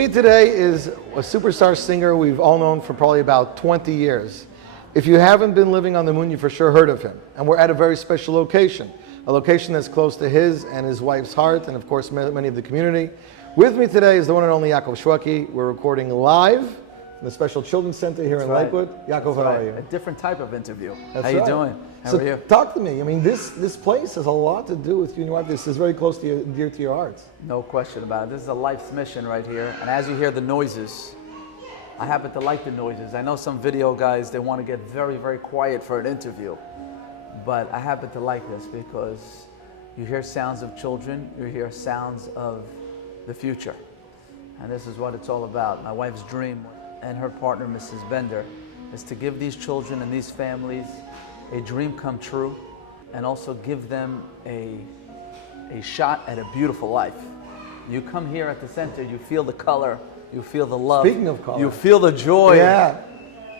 me today is a superstar singer we've all known for probably about 20 years. If you haven't been living on the moon, you've for sure heard of him. And we're at a very special location, a location that's close to his and his wife's heart, and of course many of the community. With me today is the one and only Yaakov Shwekey. We're recording live in the Special Children's Center here in Lakewood. Yaakov, how are you? A different type of interview. That's how you doing? How are you? Talk to me. I mean, this place has a lot to do with you and your wife. This is very close to you, dear to your hearts. No question about it. This is a life's mission right here. And as you hear the noises, I happen to like the noises. I know some video guys, they want to get very, very quiet for an interview. But I happen to like this because you hear sounds of children, you hear sounds of the future. And this is what it's all about. My wife's dream and her partner, Mrs. Bender, is to give these children and these families a dream come true, and also give them a shot at a beautiful life. You come here at the center, you feel the color, you feel the love. Speaking of color. You feel the joy. Yeah.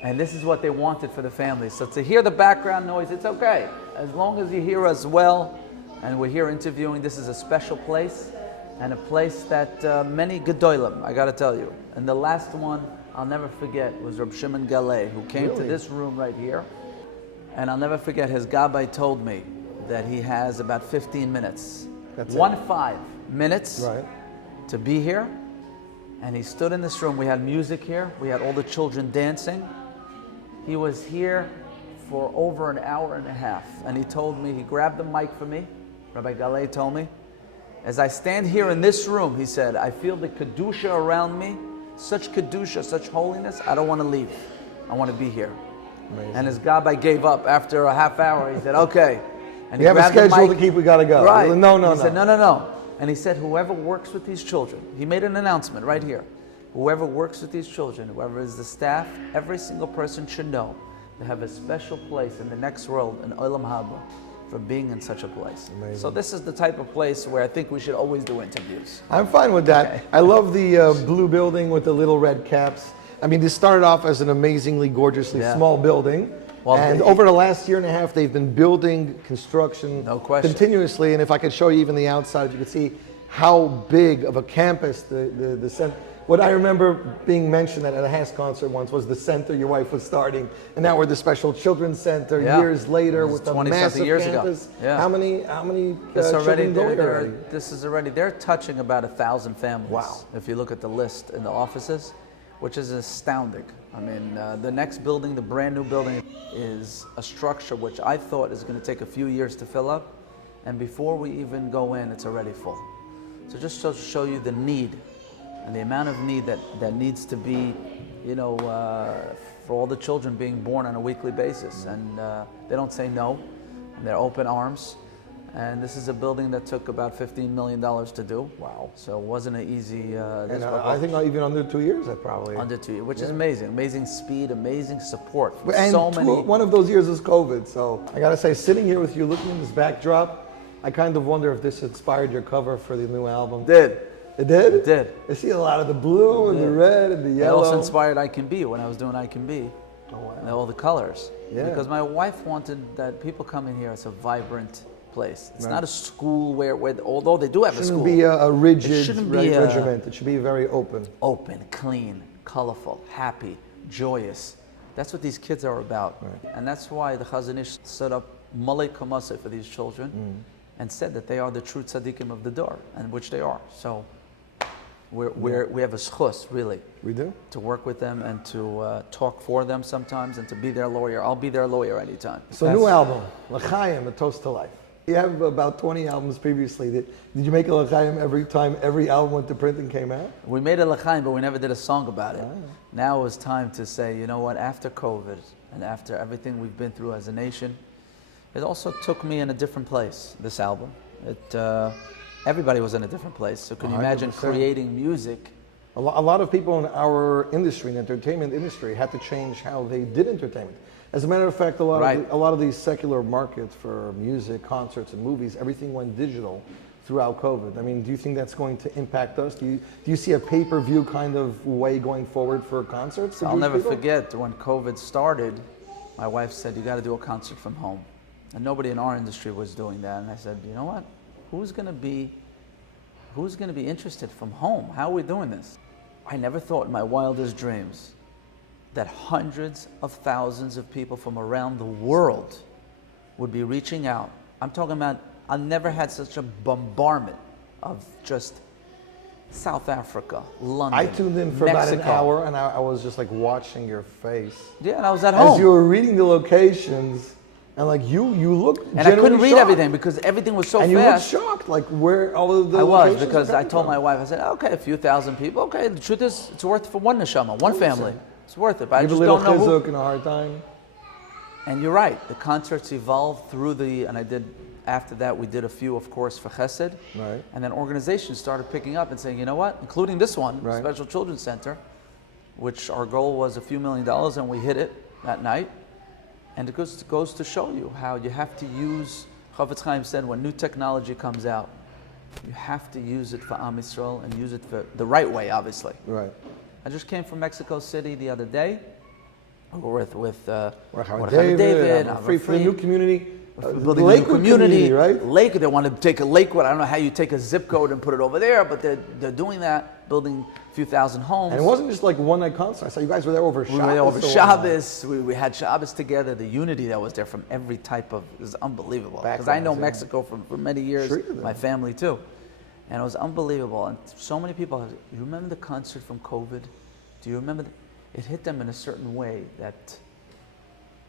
And this is what they wanted for the families. So to hear the background noise, it's okay. As long as you hear us well, and we're here interviewing, this is a special place, and a place that many gedolim, I gotta tell you. And the last one I'll never forget was Reb Shimon Galei, who came to this room right here. And I'll never forget, his gabbai told me that he has about 15 minutes. That's 5 minutes right. to be here. And he stood in this room. We had music here. We had all the children dancing. He was here for over an hour and a half. And he told me, he grabbed the mic for me. Rabbi Galei told me, as I stand here in this room, he said, I feel the Kedusha around me. Such Kedusha, such holiness, I don't want to leave. I want to be here. Amazing. And his gabbai gave up after a half hour. He said, okay. And we have a schedule to keep, we got to go. Right. No. He said, no. And he said, whoever works with these children, he made an announcement right here. Whoever works with these children, whoever is the staff, every single person should know they have a special place in the next world, in Olam Haba, for being in such a place. Amazing. So this is the type of place where I think we should always do interviews. I'm fine with that. Okay. I love the blue building with the little red caps. I mean, this started off as an amazingly, gorgeously small building. Well, and over the last year and a half, they've been building construction continuously. And if I could show you even the outside, you could see how big of a campus the center. What I remember being mentioned at a Haas concert once was the center your wife was starting. And now we're the Special Children's Center years later with a massive campus. Yeah. How many children go here already? This is already, they're touching about 1,000 families. Wow. If you look at the list in the offices, which is astounding. I mean, the next building, the brand new building, is a structure which I thought is going to take a few years to fill up. And before we even go in, it's already full. So just to show you the need and the amount of need that needs to be, for all the children being born on a weekly basis. And they don't say no, and they're open arms. And this is a building that took about $15 million to do. Wow. So it wasn't an easy... I think even under 2 years, that probably... Under 2 years, which is amazing. Amazing speed, amazing support. And so many... one of those years is COVID. So I got to say, sitting here with you, looking at this backdrop, I kind of wonder if this inspired your cover for the new album. It did. It did? It did. I see a lot of the blue and the red and the yellow. It also inspired I Can Be when I was doing I Can Be. Oh, wow. And all the colors. Yeah. Because my wife wanted that people come in here, it's a vibrant place. It's not a school where although they do have a school. It shouldn't be a rigid regiment. It should be very open. Open, clean, colorful, happy, joyous. That's what these kids are about. Right. And that's why the chazzonus set up Malay Kamase for these children and said that they are the true tzaddikim of the door, and which they are. So we have a schus, really. We do? To work with them and to talk for them sometimes and to be their lawyer. I'll be their lawyer anytime. So new album, L'chaim, A Toast to Life. You have about 20 albums previously. Did you make a L'chaim every time every album went to print and came out? We made a L'chaim, but we never did a song about it. Now it was time to say, you know what, after COVID and after everything we've been through as a nation, it also took me in a different place, this album. Everybody was in a different place. So can you imagine 100%. Creating music? A lot of people in our industry, in the entertainment industry, had to change how they did entertainment. As a matter of fact, a lot of these secular markets for music, concerts, and movies, everything went digital throughout COVID. I mean, do you think that's going to impact us? Do you see a pay-per-view kind of way going forward for concerts? I'll never forget when COVID started, my wife said, you got to do a concert from home. And nobody in our industry was doing that. And I said, you know what? Who's going to be interested from home? How are we doing this? I never thought in my wildest dreams that hundreds of thousands of people from around the world would be reaching out. I'm talking about, I never had such a bombardment of just South Africa, London, I tuned in for Mexico. about an hour, and I was just like watching your face. Yeah, and I was at home. As you were reading the locations, and like you looked and I couldn't read shocked. everything because everything was so and fast. you looked shocked, like where all of the I was, locations because were I coming told from. my wife, I said, okay, a few thousand people. Okay, the truth is, it's worth it for one neshama, one family. It's worth it. But I Give a just little don't know who. chizuk and a hard time. And you're right. The concerts evolved through and I did, after that, we did a few, of course, for Chesed. Right. And then organizations started picking up and saying, you know what, including this one, Right. Special Children's Center, which our goal was a few $1 million, and we hit it that night. And it goes to show you how you have to use, Chafetz Chaim said, when new technology comes out, you have to use it for Am Yisrael and use it for the right way, obviously. Right. I just came from Mexico City the other day. We were with David, free for the new community. Building a new community, right? Lake, they want to take a Lakewood. I don't know how you take a zip code and put it over there, but they're doing that, building a few thousand homes. And it wasn't just like one night concert. I saw you guys were there over Shabbos. We were there over or whatnot. Shabbos. We had Shabbos together. The unity that was there from every type of, it was unbelievable. Because I know Backgrounds, yeah. Mexico for many years, Sure you do. my family too. And it was unbelievable. And so many people, you remember the concert from COVID? Do you remember? It hit them in a certain way that...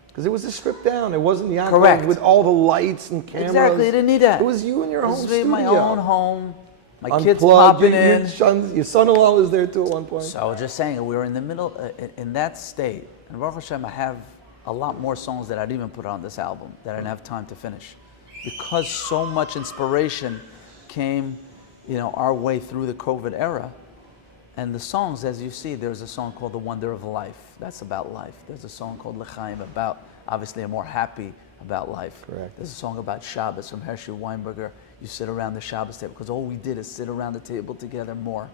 Because it was just stripped down. It wasn't Yaakov Correct. with all the lights and cameras. Exactly, you didn't need that. It was you in your home This studio. was my own home. My kids Unplugged. popping in. Your son-in-law was there too at one point. So I was just saying, we were in the middle, in that state. And Baruch Hashem, I have a lot more songs that I'd even put on this album that I didn't have time to finish. Because so much inspiration came, our way through the COVID era. And the songs, as you see, there's a song called The Wonder of Life. That's about life. There's a song called L'chaim about, obviously, a more happy about life. Correct. There's a song about Shabbos from Hershey Weinberger. You sit around the Shabbos table, because all we did is sit around the table together more.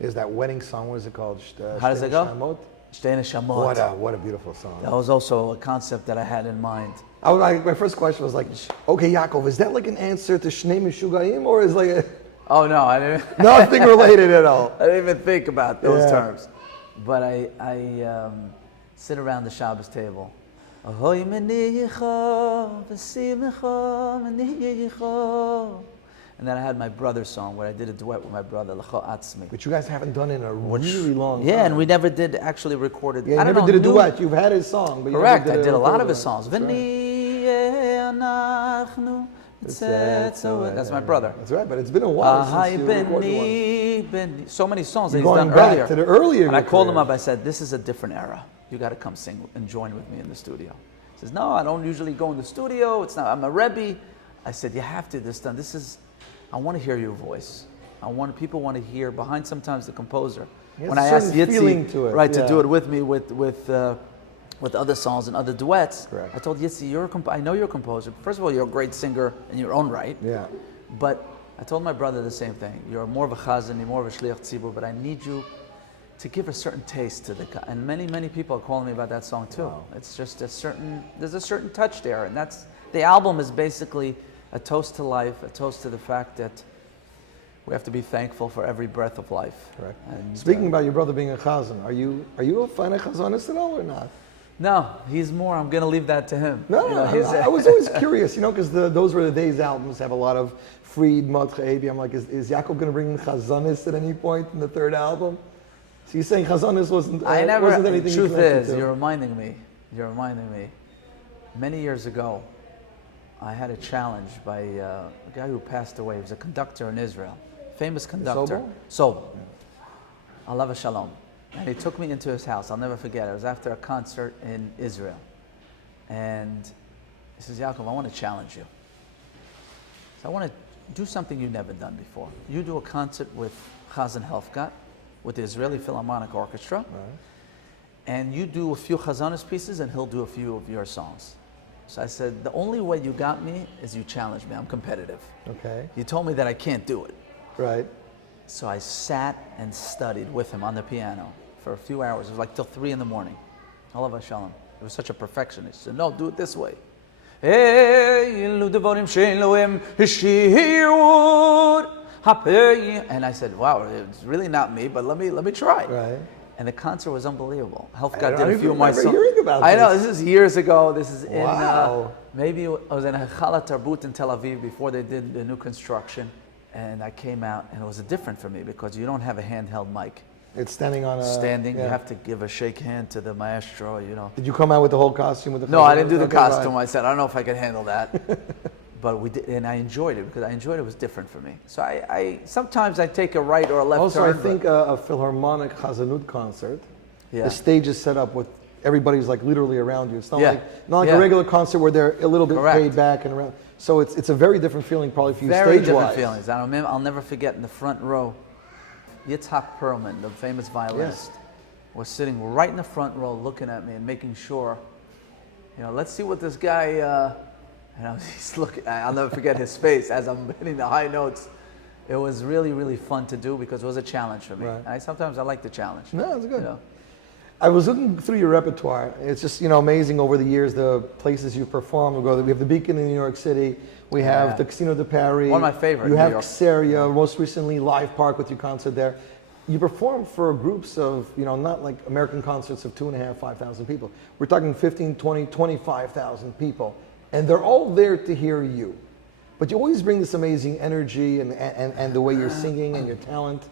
There's that wedding song. What is it called? How does it go? Shamot? Shtei Neshamot. What a beautiful song. That was also a concept that I had in mind. My first question was like, okay, Yaakov, is that like an answer to Shnei Meshugayim, or is like a... Oh no, I didn't. Nothing related at all. I didn't even think about those Yeah. terms. But I sit around the Shabbos table. Ahoy menicha, v'simcha, menicha. And then I had my brother's song where I did a duet with my brother, L'cho Atzmi. But you guys haven't done it in a really long time. Yeah, and we never did actually record it. Yeah, you I don't never know, did a new- duet. You've had his song, but you Correct, never I did a lot of recorded his it. songs. That's right. That's my brother. That's right, but it's been a while since you recorded one. So many songs that You're he's going done back earlier. to the earlier And I called him career. up, I said, this is a different era. You got to come sing and join with me in the studio. He says, no, I don't usually go in the studio. It's not, I'm a Rebbe. I said, you have to this time. I want to hear your voice. People want to hear behind sometimes the composer. He has When a I asked certain feeling Yitzi, to it, right, to yeah. do it with me with other songs and other duets, Correct. I told Yitzi, I know you're a composer. First of all, you're a great singer in your own right. Yeah. But I told my brother the same thing. You're more of a chazan, you're more of a shliach tzibur, but I need you to give a certain taste to the. And many people are calling me about that song too. Wow. It's just there's a certain touch there, and the album is basically a toast to life, a toast to the fact that we have to be thankful for every breath of life. Correct. And, Speaking about your brother being a chazan, are you a fan of chazzonus at all or not? No, he's more. I'm going to leave that to him. No, I was always curious, because those were the days albums have a lot of Fried, Madche, I'm like, is Yaakov going to bring in chazzonus at any point in the third album? So you're saying chazzonus wasn't anything you Truth connected is, to? you're reminding me. Many years ago, I had a challenge by a guy who passed away. He was a conductor in Israel, famous conductor. Sobel. Alav Shalom. And he took me into his house. I'll never forget. It was after a concert in Israel. And he says, Yaakov, I want to challenge you. So I want to do something you've never done before. You do a concert with Chazan Helfgot, with the Israeli Philharmonic Orchestra. Right. And you do a few chazzonus pieces and he'll do a few of your songs. So I said, the only way you got me is you challenged me. I'm competitive. Okay. You told me that I can't do it. Right. So I sat and studied with him on the piano for a few hours. It was like till 3 in the morning. Alav Shalom. He was such a perfectionist. He said, no, do it this way. Hey, And I said, wow, it's really not me, but let me try. Right. And the concert was unbelievable. Helfgott I did don't a few of my remember songs. hearing about I know, this. this is years ago. This is Wow. in, maybe it was in Hechala Tarbut in Tel Aviv before they did the new construction. And I came out, and it was different for me because you don't have a handheld mic. It's standing on a... Standing, yeah. you have to give a shake hand to the maestro, you know. Did you come out with the whole costume? With the No, I didn't do the Okay, costume. right. I said, I don't know if I could handle that. But we did, and I enjoyed it because I enjoyed it was different for me. So I sometimes I take a right or a left Also, turn. I think a Philharmonic chazzonus concert, Yeah. the stage is set up with everybody's like literally around you. It's not Yeah. like Yeah. a regular concert where they're a little bit Correct. paid back and around. So it's a very different feeling probably for you Very stage-wise. different feelings. I'll never forget in the front row, Yitzhak Perlman, the famous violinist, was sitting right in the front row looking at me and making sure, you know, let's see what this guy, he's looking, I'll never forget his face as I'm hitting the high notes. It was really, really fun to do because it was a challenge for me. Right. Sometimes I like the challenge. No, it's good. You know? I was looking through your repertoire. It's just, you know, amazing over the years, the places you've performed. We have the Beacon in New York City. We have the Casino de Paris. One of my favorite You in have New York. Xeria, most recently Live Park with your concert there. You perform for groups of, you know, not like American concerts of 2,500, 5,000 people. We're talking 15, 20, 25,000 people. And they're all there to hear you. But you always bring this amazing energy and the way you're singing and your talent.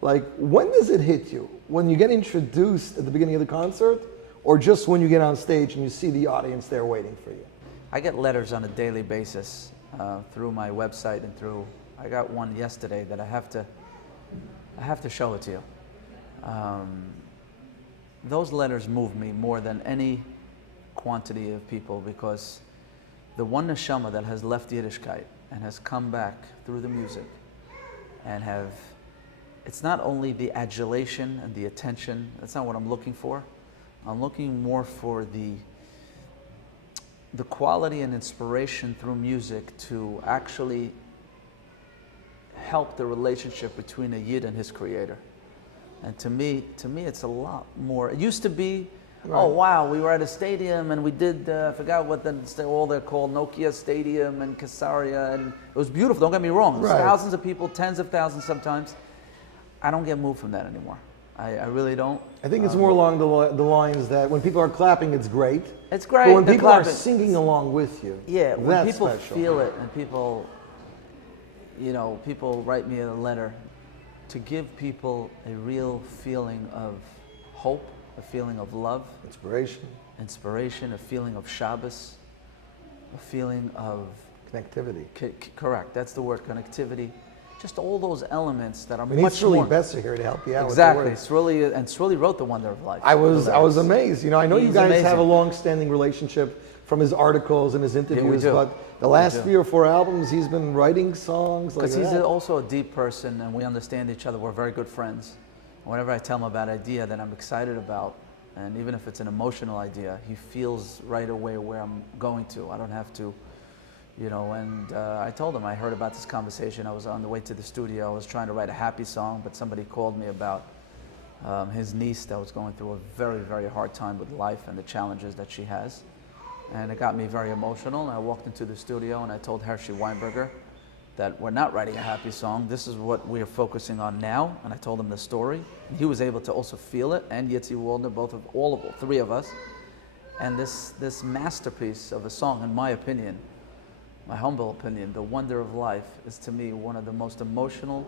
Like, when does it hit you? When you get introduced at the beginning of the concert, or just when you get on stage and you see the audience there waiting for you? I get letters on a daily basis through my website and through, I got one yesterday that I have to show it to you. Those letters move me more than any quantity of people because the one neshama that has left Yiddishkeit and has come back through the music and it's not only the adulation and the attention, that's not what I'm looking for. I'm looking more for the quality and inspiration through music to actually help the relationship between a Yid and his creator. And to me, it's a lot more. It used to be, oh wow, we were at a stadium and we did, I forgot what all they're called, Nokia Stadium and Casaria, and it was beautiful, don't get me wrong. There's thousands of people, tens of thousands sometimes. I don't get moved from that anymore. I really don't. I think it's more along the lines that when people are clapping, it's great. It's great. But when they're people clapping. are singing along with you, Yeah, when that's people special. feel it and people, you know, people write me a letter to give people a real feeling of hope, a feeling of love, inspiration, a feeling of Shabbos, a feeling of Connectivity. Correct, that's the word, connectivity. Just all those elements that are And much it's really more. Besser here to help you out Exactly, with the words. it's really wrote the Wonder of Life. I was amazed. You know, I know you He's guys amazing. have a long-standing relationship from his articles and his interviews, do. but the last 3 or 4 albums, he's been writing songs like Because he's that. also a deep person and we understand each other. We're very good friends. Whenever I tell him about an idea that I'm excited about, and even if it's an emotional idea, he feels right away where I'm going to. I don't have to, you know, and I told him I heard about this conversation. I was on the way to the studio. I was trying to write a happy song, but somebody called me about his niece that was going through a very, very hard time with life and the challenges that she has. And it got me very emotional. And I walked into the studio and I told Hershey Weinberger that we're not writing a happy song. This is what we are focusing on now. And I told him the story. And he was able to also feel it, and Yitzi Waldner, all 3 of us. And this masterpiece of a song, in my opinion, my humble opinion, The Wonder of Life, is to me one of the most emotional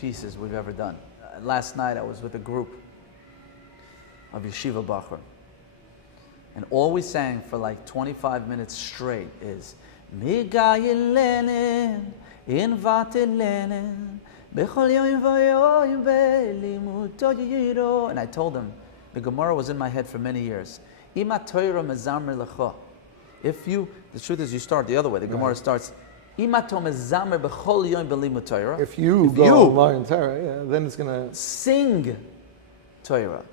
pieces we've ever done. Last night I was with a group of Yeshiva Bachar, and all we sang for like 25 minutes straight is Migayin Lenin, in Vatin Lenin, Bechol Yoim Voyoim Belimut Yiro. And I told them, the Gemara was in my head for many years. Ima Torah Mezamer Lecho. If you, the truth is you start the other way. The Gemara starts, Ima to mezamer bechol yoim belimut Torah. If you go along Torah, yeah, then it's going to sing Torah.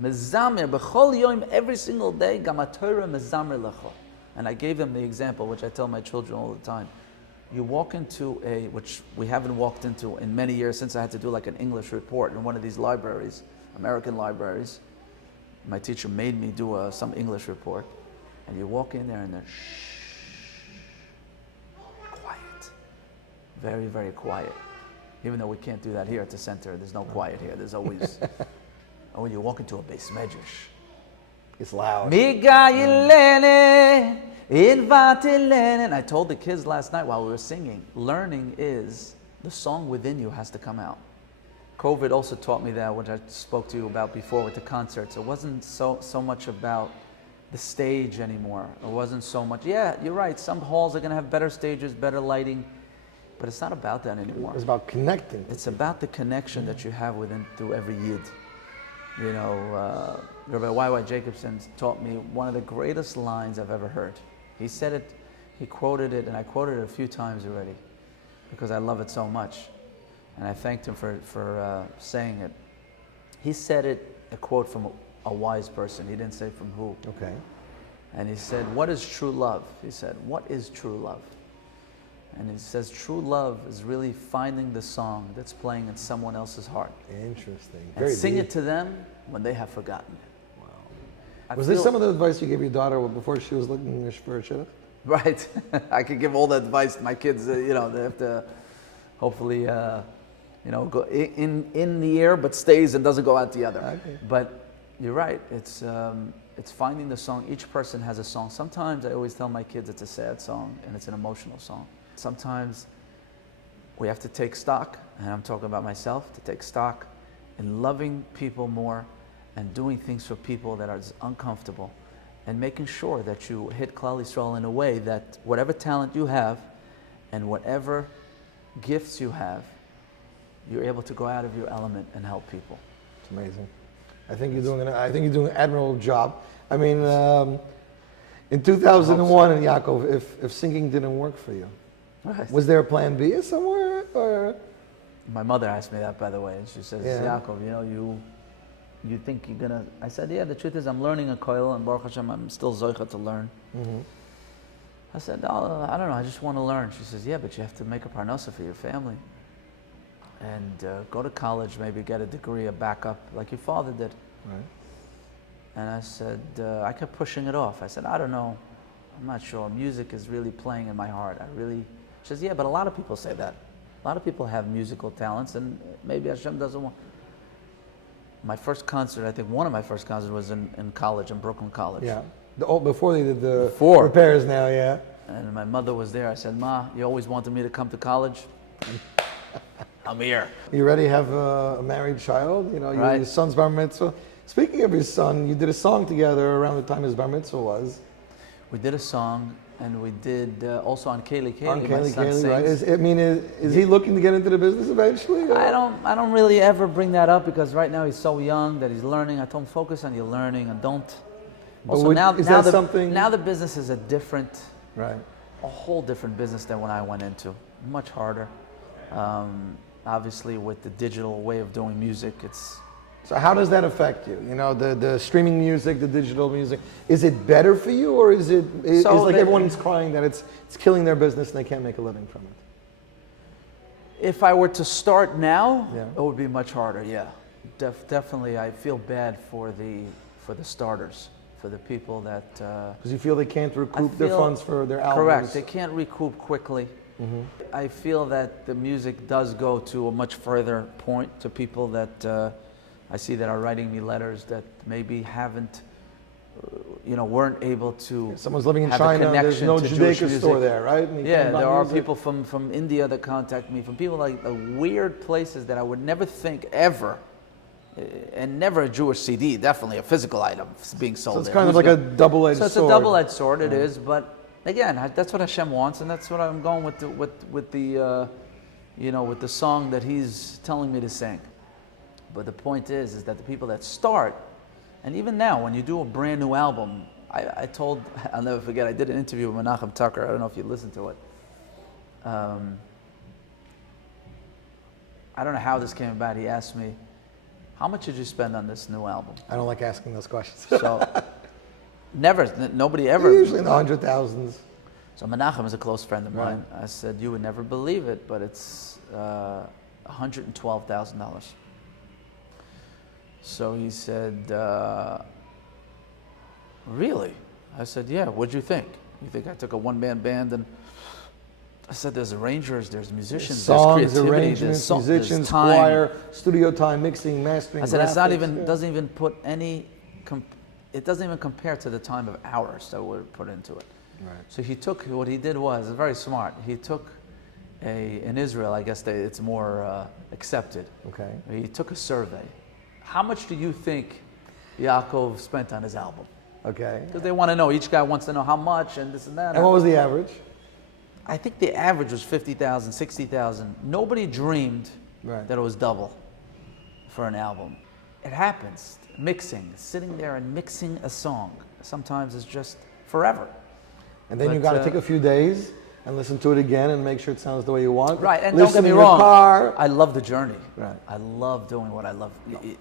Mezamer bechol yoim, every single day, gama Torah mezamer lecho. And I gave them the example, which I tell my children all the time. You walk into which we haven't walked into in many years since I had to do like an English report in one of these libraries, American libraries. My teacher made me do some English report. And you walk in there and they're quiet, very, very quiet. Even though we can't do that here at the center, there's no quiet here. There's always, when you walk into a base medrash, it's loud. and I told the kids last night while we were singing, learning is the song within you has to come out. COVID also taught me that, which I spoke to you about before with the concerts. It wasn't so much about the stage anymore. It wasn't so much, yeah, you're right, some halls are going to have better stages, better lighting, but it's not about that anymore. It's about connecting. It's about the connection that you have within through every yid. You know, Rabbi Y.Y. Jacobson taught me one of the greatest lines I've ever heard. He said it, he quoted it, and I quoted it a few times already because I love it so much. And I thanked him for saying it. He said it, a quote from a wise person. He didn't say from who. Okay. And he said, what is true love? He said, what is true love? And he says, true love is really finding the song that's playing in someone else's heart. Interesting. And sing it to them when they have forgotten it. Wow. Was this some of the advice you gave your daughter before she was looking for a shidduch? Right. I could give all the advice to my kids. You know, they have to hopefully, you know, go in the ear, but stays and doesn't go out the other. Okay. But you're right. It's finding the song. Each person has a song. Sometimes I always tell my kids it's a sad song and it's an emotional song. Sometimes we have to take stock, and I'm talking about myself, to take stock in loving people more and doing things for people that are uncomfortable and making sure that you hit Klal Yisrael in a way that whatever talent you have and whatever gifts you have, you're able to go out of your element and help people. It's amazing. I think you're doing an admirable job. I mean, in 2001 in Yaakov, if singing didn't work for you, Right. was there a plan B somewhere? Or? My mother asked me that, by the way, and she says, Yeah. Yaakov, you know, you think you're gonna, I said, yeah, the truth is I'm learning a koil, and Baruch Hashem, I'm still zoicha to learn. Mm-hmm. I said, oh, I don't know, I just want to learn. She says, yeah, but you have to make a parnasa for your family. And go to college, maybe get a degree, a backup, like your father did. Right. And I said, I kept pushing it off. I said, I don't know, I'm not sure. Music is really playing in my heart. She says, yeah, but a lot of people say that. A lot of people have musical talents, and maybe Hashem doesn't want. My first concert, I think one of my first concerts was in college, in Brooklyn College. Yeah. Before they did the Before. repairs now, yeah. And my mother was there. I said, Ma, you always wanted me to come to college? I'm here. You already have a married child, you know, Right. your son's bar mitzvah. Speaking of your son, you did a song together around the time his bar mitzvah was. We did a song, and we did also on Kaylee. On my Kaylee, son sings. right? Is he looking to get into the business eventually? Or? I don't really ever bring that up because right now he's so young that he's learning. I told him focus on your learning and don't. Also now the business is Right. a whole different business than when I went into. Much harder. Obviously with the digital way of doing music, it's. So how does that affect you? You know, the streaming music, the digital music. Is it better for you, or is it like everyone's crying that it's killing their business and they can't make a living from it? If I were to start now, Yeah. it would be much harder. Yeah, definitely. I feel bad for the starters, for the people that. Because you feel they can't recoup their funds for their albums. Correct. They can't recoup quickly. Mm-hmm. I feel that the music does go to a much further point to people that I see that are writing me letters that maybe haven't, weren't able to. Someone's living in have China. A There's no to Jewish Judaica store there, right? Yeah, there are people from India that contact me, from people like the weird places that I would never think ever, and never a Jewish CD, definitely a physical item being sold. So it's there. kind of like a double-edged sword. So it's a double-edged sword. It is, but again, that's what Hashem wants, and that's what I'm going with the song that He's telling me to sing. But the point is that the people that start, and even now, when you do a brand new album, I'll never forget, I did an interview with Menachem Tucker. I don't know if you listened to it. I don't know how this came about. He asked me, how much did you spend on this new album? I don't like asking those questions. So, nobody ever. Usually in the 100,000s. So Menachem is a close friend of mine. Right. I said, you would never believe it, but it's $112,000. So he said, really? I said, yeah, what'd you think? You think I took a one-man band and I said, there's arrangers, there's musicians, Songs, there's creativity, arrangements, there's musicians, time. choir, studio time, mixing, mastering. I said, it's not even, graphics, doesn't even put any, it doesn't even compare to the time of hours that were put into it. Right. So he took, what he did was, very smart, he took in Israel, I guess it's more accepted. Okay. He took a survey. How much do you think Yaakov spent on his album? Okay. Because they want to know, each guy wants to know how much and this and that. And what was the average? I think the average was 50,000, 60,000. Nobody dreamed Right. that it was double for an album. It happens. Mixing, sitting there and mixing a song. Sometimes it's just forever. And then But, you got to take a few days and listen to it again and make sure it sounds the way you want. Right, and listen don't get me in your wrong. car. I love the journey. Right. I love doing what I love.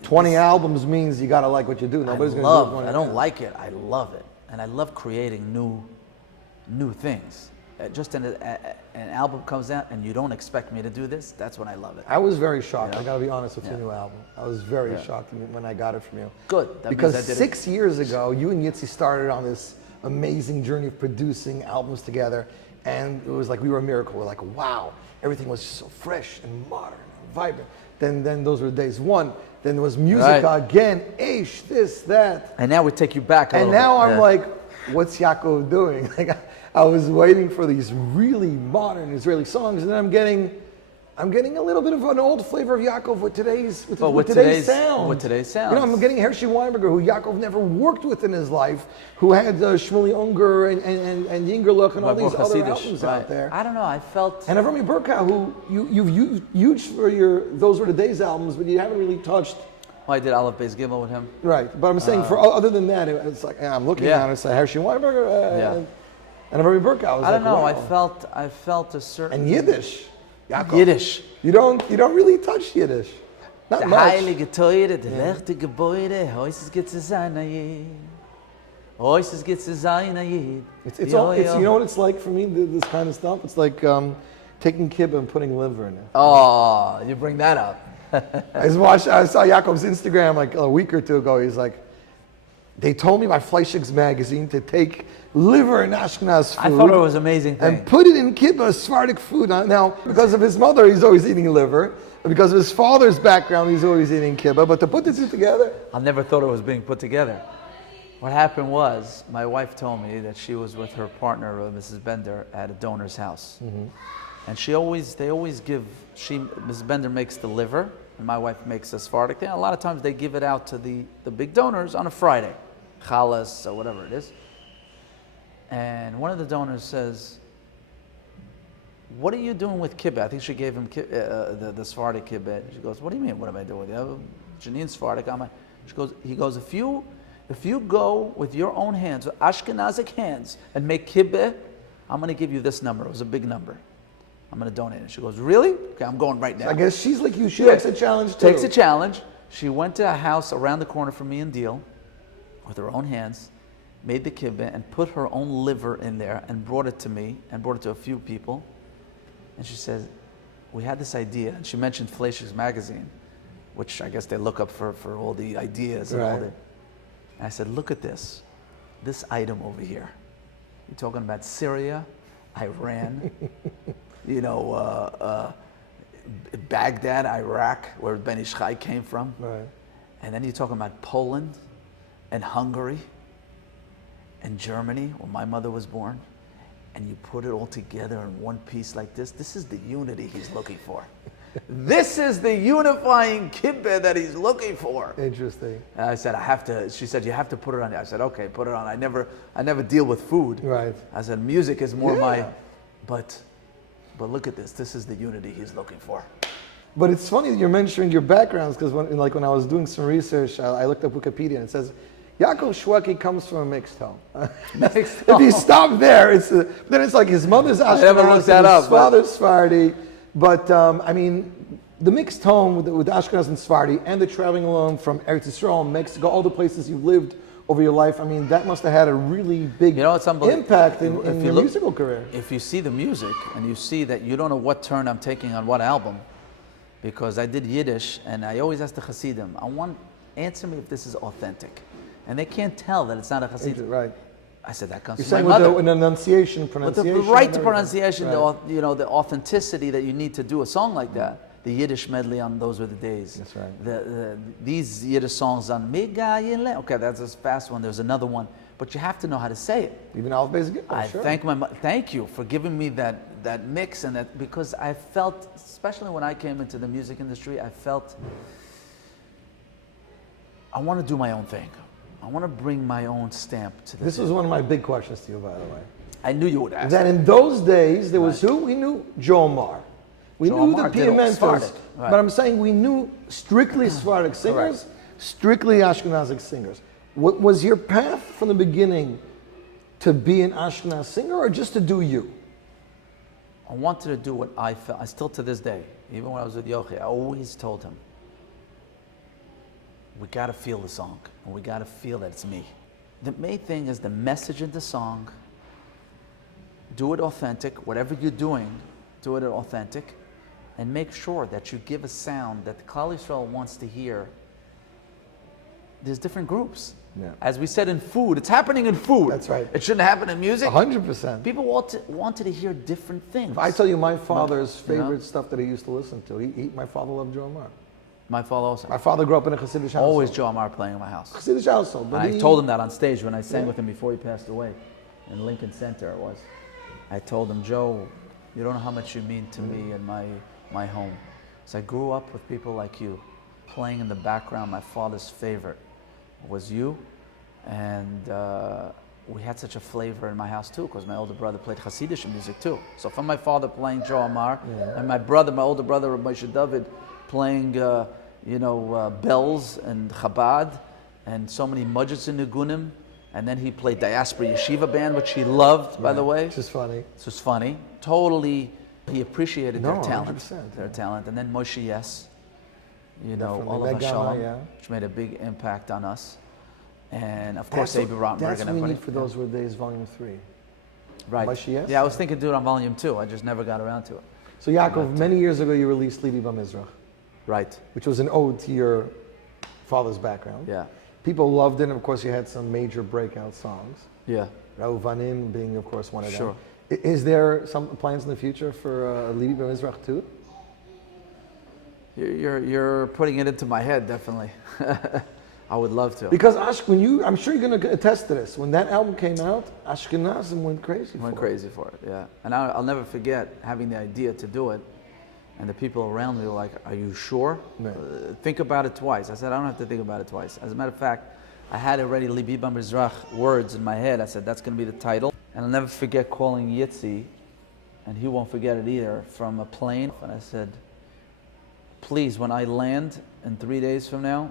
20 albums means you got to like what you do. Nobody's going to do it. I don't like it. I love it, and I love creating new things. Just an album comes out and you don't expect me to do this. That's when I love it. I was very shocked. Yeah. I got to be honest with Yeah. your new album. I was very Yeah. shocked when I got it from you. Good. That Because means I did 6 years ago, you and Yossi started on this amazing journey of producing albums together. And it was like we were a miracle. We're like, wow, everything was so fresh and modern and vibrant. Then those were days one. Then there was music Right. again, Aish, this, that. And now we take you back a And little now bit. I'm Yeah. like, what's Yaakov doing? Like I was waiting for these really modern Israeli songs, and then I'm getting a little bit of an old flavor of Yaakov with today's sound. With today's sound. You know, I'm getting Hershey Weinberger, who Yaakov never worked with in his life, who had Shmuley Unger and Yingerluch and all these other albums out there. I don't know. I felt. And Avrami Burka, who you've used for Those Were the Days albums, but you haven't really touched. I did Aleph Beis Gimel with him. Right, but I'm saying for other than that, it's like I'm looking Yeah. at it, it's like Hershey Weinberger Yeah. and Avrami Burka. I was I don't know. wow. I felt a certain. And Yiddish. Yaakov. Yiddish. You don't really touch Yiddish. Not Der much. heilige Teure, der lechte Gebäude, Häuses geht zu sein, Jid. Häuses geht zu sein, Jid. It's all. It's, you know what it's like for me. This kind of stuff. It's like taking kibbeh and putting liver in it. Oh, you bring that up. I saw Yaakov's Instagram like a week or two ago. He's like, they told me by Fleischig's magazine to take liver in Ashkenaz food. I thought it was an amazing thing. And put it in kibbeh, Sephardic food. Now, because of his mother, he's always eating liver. And because of his father's background, he's always eating kibbeh. But to put the two together, I never thought it was being put together. What happened was, my wife told me that she was with her partner, Mrs. Bender, at a donor's house. Mm-hmm. And they always give, Mrs. Bender makes the liver, and my wife makes the Sephardic thing. A lot of times they give it out to the big donors on a Friday, Chalas or whatever it is. And one of the donors says, what are you doing with kibbeh? I think she gave him the Sephardic kibbeh. She goes, what do you mean, what am I doing with it? Janine Sephardic. He goes, if you go with your own hands, with Ashkenazic hands, and make kibbeh, I'm going to give you this number. It was a big number. I'm going to donate it. She goes, really? Okay, I'm going right now. I guess she's like you. She takes a challenge too. Takes a challenge. She went to a house around the corner from me in Deal with her own hands, made the kibbeh, and put her own liver in there and brought it to me and brought it to a few people. And she says, we had this idea. And she mentioned Fleisch's magazine, which I guess they look up for all the ideas and all that. And I said, look at this item over here. You're talking about Syria, Iran, Baghdad, Iraq, where Ben Ish Chai came from. Right. And then you're talking about Poland and Hungary and Germany, where my mother was born. And you put it all together in one piece like this. This is the unity he's looking for. This is the unifying kibbeh that he's looking for. Interesting. And I said, she said, you have to put it on. I said, okay, put it on. I never deal with food. Right. I said, music is more but look at this. This is the unity he's looking for. But it's funny that you're mentioning your backgrounds, because when I was doing some research, I looked up Wikipedia and it says, Yaakov Shwekey comes from a mixed home. If you stop there, then it's like his mother's Ashkenaz, I never looked that up, his father's Sephardi. But the mixed home with Ashkenaz and Sephardi, and the traveling along from Eretz Yisrael, Mexico, all the places you've lived over your life, that must have had a really big impact in your musical career. If you see the music and you see that you don't know what turn I'm taking on what album, because I did Yiddish and I always ask the Hasidim, answer me if this is authentic. And they can't tell that it's not a Hasidic. Right. I said, that comes You're from saying my with mother. an enunciation, With pronunciation. the right and to everything. pronunciation, Right. the authenticity that you need to do a song like that. The Yiddish medley on Those Were the Days. That's right. These Yiddish songs on Migayin. Okay, that's a fast one. There's another one, but you have to know how to say it. Even Aleph Beis Gimel. I Sure. thank you for giving me that mix and that, because I felt, especially when I came into the music industry, I felt I want to do my own thing. I want to bring my own stamp to This was one of my big questions to you, by the way. I knew you would ask. That in those days, there was who? We knew Joe Mar. We Joe knew the Mar did all Piamentos. Sephardic, right. But I'm saying we knew strictly Sephardic singers, strictly Ashkenazic singers. What was your path from the beginning to be an Ashkenaz singer, or just to do you? I wanted to do what I felt. I still to this day, even when I was with Yochi, I always told him, we got to feel the song, and we got to feel that it's me. The main thing is the message in the song. Do it authentic. Whatever you're doing, do it authentic, and make sure that you give a sound that the Klal Yisrael wants to hear. There's different groups. Yeah. As we said in food, it's happening in food. That's right. It shouldn't happen in music. 100%. People wanted to hear different things. If I tell you my father's favorite stuff that he used to listen to, my father loved Joe Mar. My father also. My father grew up in a Hasidic household. Always Joe Amar playing in my house. Hasidic household. But I told him that on stage when I sang with him before he passed away. In Lincoln Center it was. I told him, Joe, you don't know how much you mean to me and my home. So I grew up with people like you. Playing in the background, my father's favorite was you. And we had such a flavor in my house too, because my older brother played Hasidic music too. So from my father playing Joe Amar, and my older brother, Moshe David, playing bells and Chabad, and so many mudgets and nigunim. And then he played Diaspora Yeshiva Band, which he loved, by the way. Which is funny. This was funny. Totally, he appreciated their 100%, their talent. And then Moshe Yes, Definitely. all of Megama, Hashalom, yeah. which made a big impact on us. And of That's course, Avi Rottenberg That's and what we everybody. need for Those Were the Days, Volume 3. Right. Moshe Yes? Yeah, I was thinking to do it on Volume 2. I just never got around to it. So Yaakov, many years ago you released Libi B'Mizrach, Right. which was an ode to your father's background. Yeah. People loved it, and of course you had some major breakout songs. Yeah. Rauvanim being, of course, one of Sure. them. Is there some plans in the future for Libi B'Mizrach too? You're putting it into my head, definitely. I would love to. Because I'm sure you're going to attest to this. When that album came out, Ashkenazim went crazy. Went crazy for it, yeah. And I'll never forget having the idea to do it, and the people around me were like, "Are you sure? Right. Think about it twice." I said, "I don't have to think about it twice." As a matter of fact, I had already Libi B'Mizrach words in my head. I said, "That's going to be the title." And I'll never forget calling Yitzi, and he won't forget it either, from a plane. And I said, "Please, when I land in 3 days from now,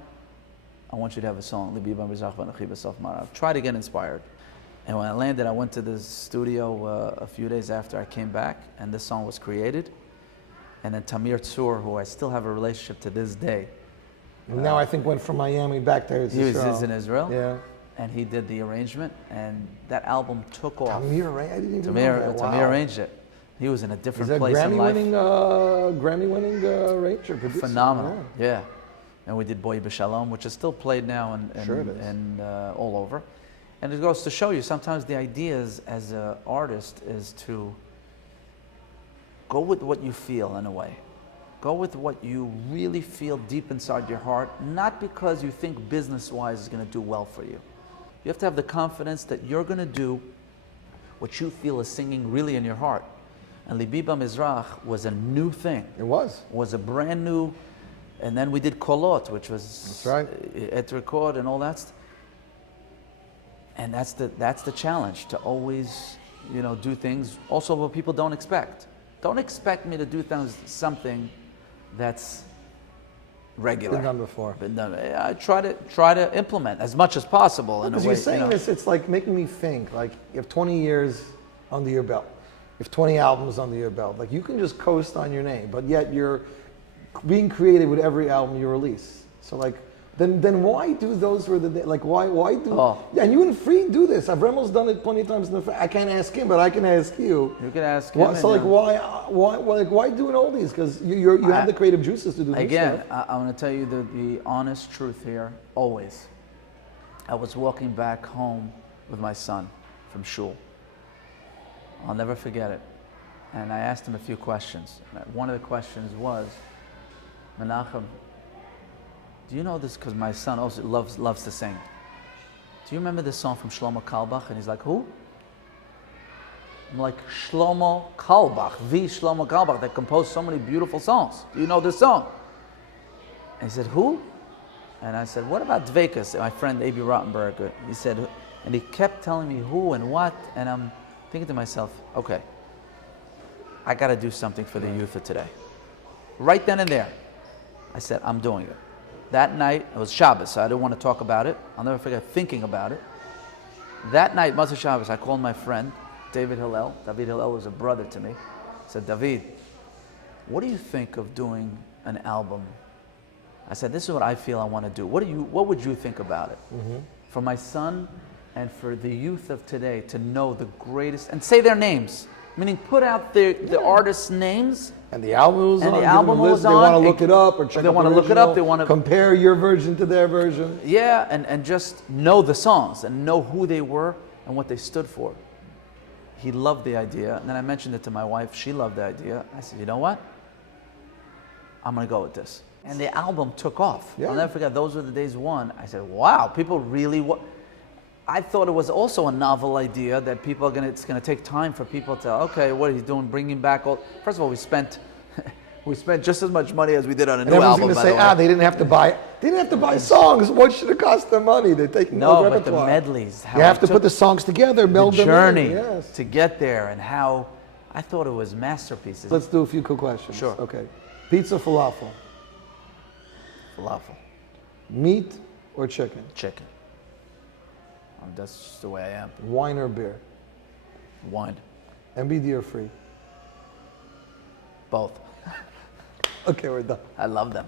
I want you to have a song, Libi B'Mizrach v'Anochi B'Sof Marav." Try to get inspired. And when I landed, I went to the studio a few days after I came back, and this song was created. And then Tamir Tzur, who I still have a relationship to this day. Now I think went from Miami back to Israel. He's in Israel. Yeah. And he did the arrangement, and that album took off. Tamir, I didn't even know that. Wow. Tamir arranged it. He was in a different He's a place in life. Grammy-winning arranger, producer. Phenomenal, yeah. And we did Boy B'Shalom, which is still played now Sure it is. and all over. And it goes to show you, sometimes the idea as an artist is to go with what you feel in a way. Go with what you really feel deep inside your heart, not because you think business-wise is going to do well for you. You have to have the confidence that you're going to do what you feel is singing really in your heart. And Libi B'Mizrach was a new thing. It was. Was a brand new, and then we did Kolot, which was That's right. Et Record and all that. And that's the challenge, to always, do things also what people don't expect. Don't expect me to do something that's regular. Been done before. Been done. I try to implement as much as possible in a Because way. you're saying this, it's like making me think, like you have 20 years under your belt. You have 20 albums under your belt. Like you can just coast on your name, but yet you're being creative with every album you release. So like, then why do Those Were the Days? Like why do? Oh. Yeah, and you and Free do this. Avremel's done it plenty of times. I can't ask him, but I can ask you. You can ask him. So like why doing all these? Because you have the creative juices to do this Again, stuff. I'm going to tell you the honest truth here. Always, I was walking back home with my son from shul. I'll never forget it. And I asked him a few questions. One of the questions was, Menachem, do you know this? Because my son also loves to sing. Do you remember this song from Shlomo Carlebach? And he's like, who? I'm like, Shlomo Carlebach, the Shlomo Carlebach that composed so many beautiful songs. Do you know this song? And he said, who? And I said, what about Dveikus? My friend A.B. Rottenberg. He said, and he kept telling me who and what. And I'm thinking to myself, okay, I got to do something for the youth of today. Right then and there, I said, I'm doing it. That night, it was Shabbos, so I didn't want to talk about it. I'll never forget thinking about it. That night, Motzei Shabbos, I called my friend, David Hillel. David Hillel was a brother to me. I said, David, what do you think of doing an album? I said, this is what I feel I want to do. What would you think about it? Mm-hmm. For my son and for the youth of today to know the greatest, and say their names, meaning put out the artists' names. And the album was on. The album was on. They want to look it up or check. They want to look it up. They want to compare your version to their version. Yeah, and just know the songs and know who they were and what they stood for. He loved the idea, and then I mentioned it to my wife. She loved the idea. I said, you know what? I'm going to go with this. And the album took off. Yeah. I'll never forget. Those were the days one. I said, wow, people really. I thought it was also a novel idea that it's going to take time for people to, okay, what are you doing? Bringing back all. First of all, we spent just as much money as we did on a new album. Everyone's going to say, they didn't have to buy songs. What should it cost them money? They're taking no repertoire. But the medleys. You have to put the songs together, meld them in. The journey to get there, and how I thought it was masterpieces. Let's do a few quick questions. Sure. Okay. Pizza, falafel. Falafel. Meat or chicken? Chicken. That's just the way I am. Wine or beer? Wine. MBD or free? Both. Okay, we're done. I love them.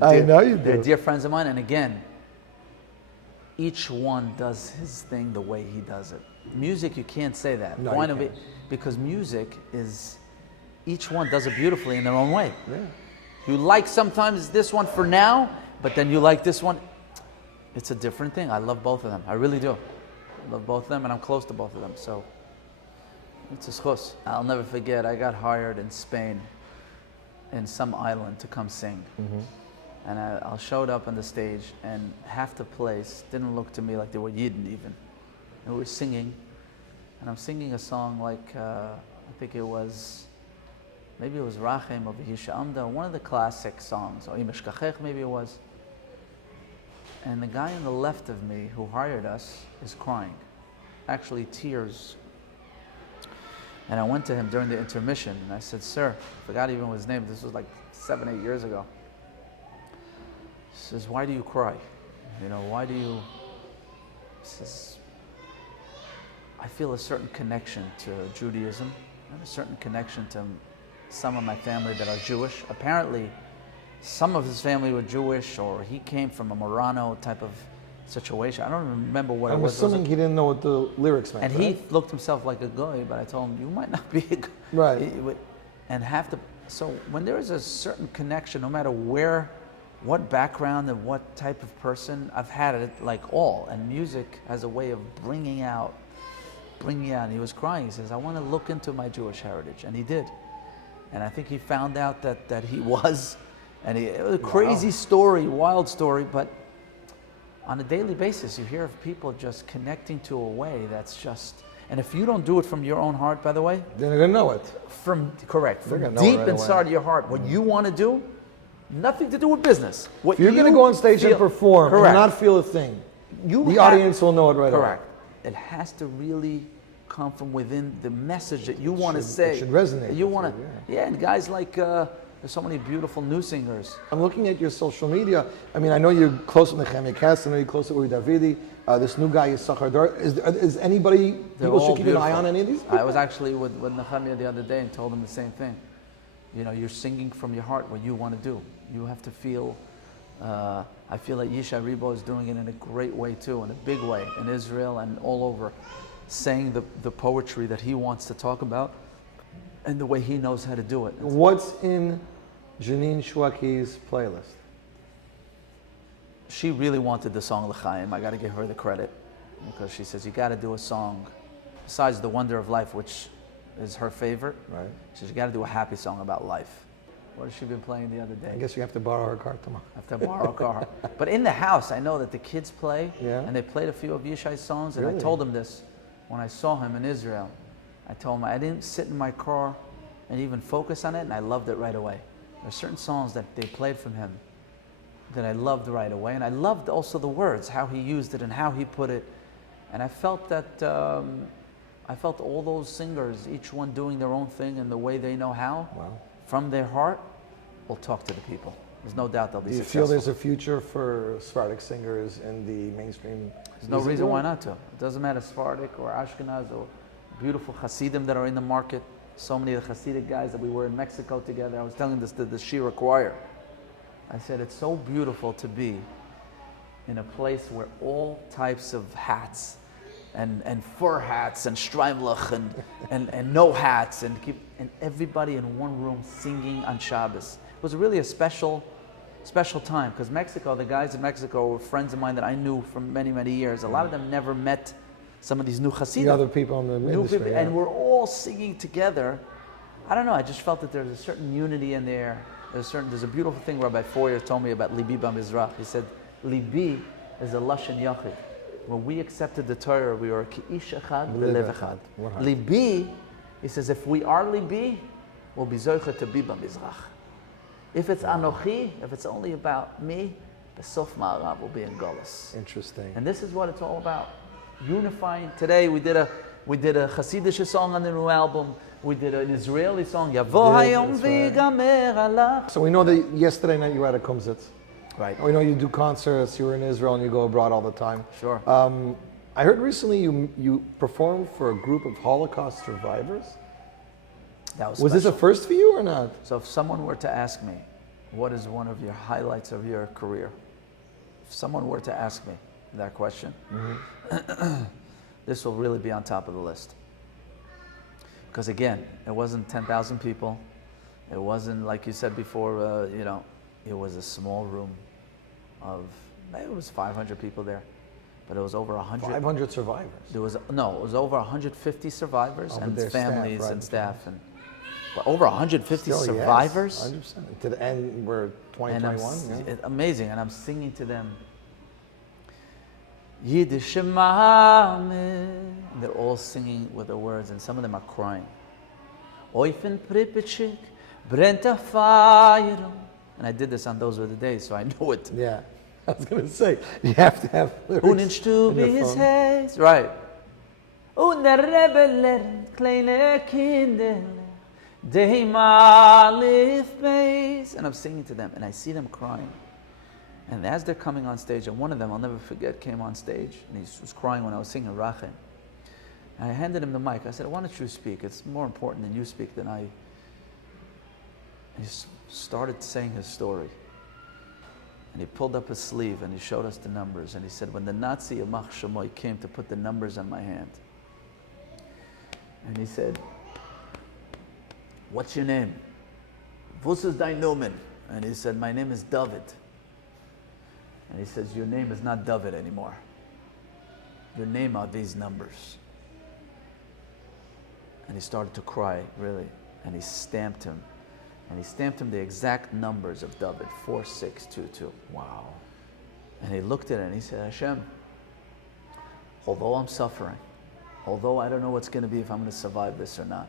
I know you do. They're dear friends of mine, and again, each one does his thing the way he does it. Music, you can't say that. No, Wine you can't. Because music is, each one does it beautifully in their own way. Yeah. You like sometimes this one for now, but then you like this one. It's a different thing. I love both of them. I really do. I love both of them, and I'm close to both of them. So it's a schus. I'll never forget, I got hired in Spain in some island to come sing. Mm-hmm. And I showed up on the stage, and half the place didn't look to me like they were Yidden even. And we were singing, and I'm singing a song like, I think it was, maybe it was Rachem of Hisha Amda, one of the classic songs, or Im Eshkachech maybe it was. And the guy on the left of me who hired us is crying, actually tears. And I went to him during the intermission and I said, sir, I forgot even his name, this was like 7-8 years ago. He says, why do you cry? Why do you? He says, I feel a certain connection to Judaism and a certain connection to some of my family that are Jewish. Apparently, some of his family were Jewish, or he came from a Marano type of situation. I don't remember what it was. I'm assuming he didn't know what the lyrics meant. And right? He looked himself like a goy, but I told him, you might not be a goy. Right. And so when there is a certain connection, no matter what background and what type of person, I've had it like all. And music has a way of bringing out. And he was crying. He says, I want to look into my Jewish heritage. And he did. And I think he found out that he was. And it was a crazy story, wild story, but on a daily basis, you hear of people just connecting to a way that's just, and if you don't do it from your own heart, by the way, then they're going to know it. From deep inside of your heart, what you want to do, nothing to do with business. If you're going to go on stage and perform and not feel a thing, the audience will know it right away. Correct. It has to really come from within the message that you want to say. It should resonate. You want to, and guys like, there's so many beautiful new singers. I'm looking at your social media. I mean, I know you're close with Nechemia Kass, I know you're close with Davidi. This new guy is Sachar Dar. Is anybody, people should keep an eye on any of these people? I was actually with Nechemia the other day and told him the same thing. You're singing from your heart what you want to do. You have to feel, I feel like Yishai Ribo is doing it in a great way too, in a big way, in Israel and all over, saying the poetry that he wants to talk about and the way he knows how to do it. What's in Janine Shwekey's playlist? She really wanted the song L'chaim. I got to give her the credit because she says, you got to do a song besides The Wonder of Life, which is her favorite, Right. she says, you got to do a happy song about life. What has she been playing the other day? I guess you have to borrow her car tomorrow. I have to borrow a car. But in the house, I know that the kids play, Yeah. and they played a few of Yishai's songs, and I Really? told him this when I saw him in Israel. I told him I didn't sit in my car and even focus on it, and I loved it right away. There are certain songs that they played from him that I loved right away, and I loved also the words, how he used it and how he put it. And I felt that, I felt all those singers, each one doing their own thing in the way they know how, Wow. from their heart, will talk to the people. There's no doubt they'll be Do you successful. feel there's a future for Sephardic singers in the mainstream? There's no reason why not to. It doesn't matter Sephardic or Ashkenaz or beautiful Hasidim that are in the market. So many of the Hasidic guys that we were in Mexico together. I was telling this to the Shira choir. I said, it's so beautiful to be in a place where all types of hats and fur hats and streimlach and no hats and everybody in one room singing on Shabbos. It was really a special time because Mexico, the guys in Mexico were friends of mine that I knew for many, many years. A lot of them never met some of these new Hasidim. The other people in the industry, people, yeah. and we're all singing together. I don't know, I just felt that there's a certain unity in there. There's a beautiful thing Rabbi Foyer told me about Libi B'Mizrach. He said, Libi is a Lashon Yachid. When we accepted the Torah, we were Ki'ish Echad B'Lev Echad. Libi, he says, if we are Libi, we'll be Zoicha to Bi B'Mizrach. If it's Anochi, if it's only about me, Besof Ma'arav will be in Golos. Interesting. And this is what it's all about. Unifying. Today we did a Hasidic song on the new album. We did an Israeli song. Yavo hayom v'yigamer alach. So we know that yesterday night you were at a Kumsitz. Right. We know you do concerts, you were in Israel and you go abroad all the time. Sure. I heard recently you performed for a group of Holocaust survivors. That was Was this a first for you or not? So if someone were to ask me, what is one of your highlights of your career? If someone were to ask me that question, this will really be on top of the list. Because again, it wasn't 10,000 people. It wasn't, like you said before, it was a small room of, maybe it was 500 people there, but it was over 100. 500 survivors. It was over 150 survivors and their families staff, right, and staff. But over 150 Still, survivors. Yes, 100%. To the end, we're 2021. Yeah. Amazing, and I'm singing to them. Yiddish Mame. They're all singing with the words, and some of them are crying. Oifen Pripetchik, Brenta Fire. And I did this on Those Were the Days, so I know it. Yeah, I was going to say, you have to have lyrics Uninch to in be your his phone. haze. Right. Und der Rebbe lernt kleine Kinder, they malif beis. And I'm singing to them, and I see them crying. And as they're coming on stage, and one of them, I'll never forget, came on stage, and he was crying when I was singing Rachem. And I handed him the mic. I said, why don't you speak? It's more important than you speak than I. He started saying his story. And he pulled up his sleeve and he showed us the numbers. And he said, when the Nazi Yamach Shemoy came to put the numbers on my hand, and he said, what's your name? Vos is dein Nomen? And he said, my name is David. And he says, your name is not David anymore. Your name are these numbers. And he started to cry, really. And he stamped him. And he stamped him the exact numbers of David, 4622. Wow. And he looked at it and he said, Hashem, although I'm suffering, although I don't know what's going to be if I'm going to survive this or not,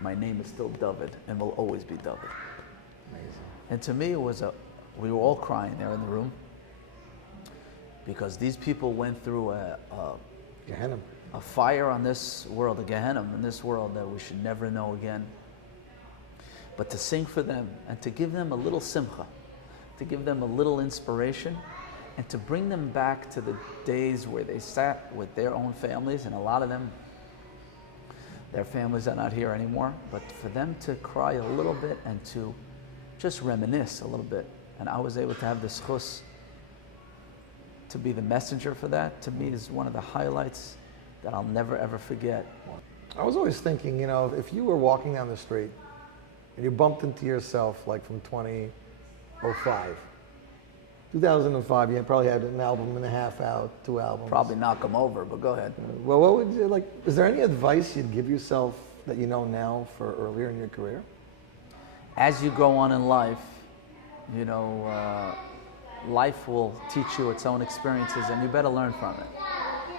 my name is still David and will always be David. Amazing. And to me, we were all crying there in the room because these people went through Gehenna. a fire on this world, a Gehenna in this world that we should never know again. But to sing for them and to give them a little simcha, to give them a little inspiration, and to bring them back to the days where they sat with their own families, and a lot of them, their families are not here anymore, but for them to cry a little bit and to just reminisce a little bit. And I was able to have the schus to be the messenger for that, to me is one of the highlights that I'll never ever forget. I was always thinking, if you were walking down the street and you bumped into yourself like from 2005, 2005, you probably had an album and a half out, 2 albums. Probably knock them over, but go ahead. Well, what would you like? Is there any advice you'd give yourself that you know now for earlier in your career? As you go on in life, you know, life will teach you its own experiences, and you better learn from it.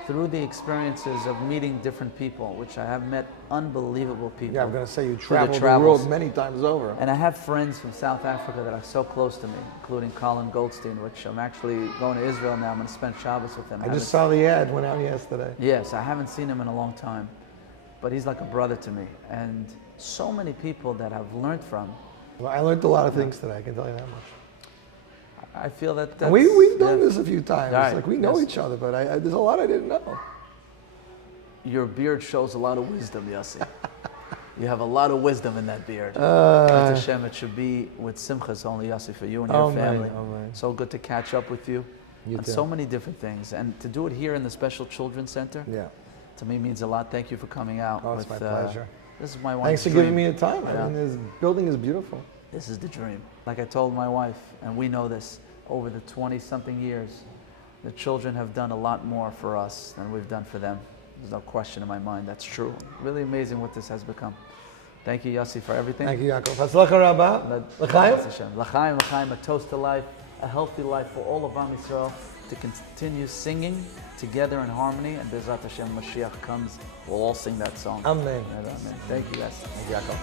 Through the experiences of meeting different people, which I have met unbelievable people. Yeah, I'm going to say you traveled the world many times over. And I have friends from South Africa that are so close to me, including Colin Goldstein, which I'm actually going to Israel now. I'm going to spend Shabbos with him. I just saw the ad, went out yesterday. Yes, I haven't seen him in a long time, but he's like a brother to me. And so many people that I've learned from. Well, I learned a lot of things today, I can tell you that much. I feel that that's, and we've done this a few times. Right. Like we know each other, but there's a lot I didn't know. Your beard shows a lot of wisdom, Yossi. You have a lot of wisdom in that beard. Hashem, it should be with simchas only, Yossi, for you and your family. So good to catch up with you on so many different things. And to do it here in the Special Children's Center, to me means a lot. Thank you for coming out. Oh, it's my pleasure. This is my wife's Thanks for giving me the time. I mean, this building is beautiful. This is the dream. Like I told my wife, and we know this, over the 20-something years, the children have done a lot more for us than we've done for them. There's no question in my mind, that's true. Really amazing what this has become. Thank you, Yossi, for everything. Thank you, Yaakov. Hatzlacha Rabbah. L'chaim. L'chaim, l'chaim, a toast to life, a healthy life for all of Am Yisrael, to continue singing together in harmony, and Bezrat Hashem, Mashiach comes, we'll all sing that song. Amen. Amen. Thank you, guys. Thank you, Yaakov.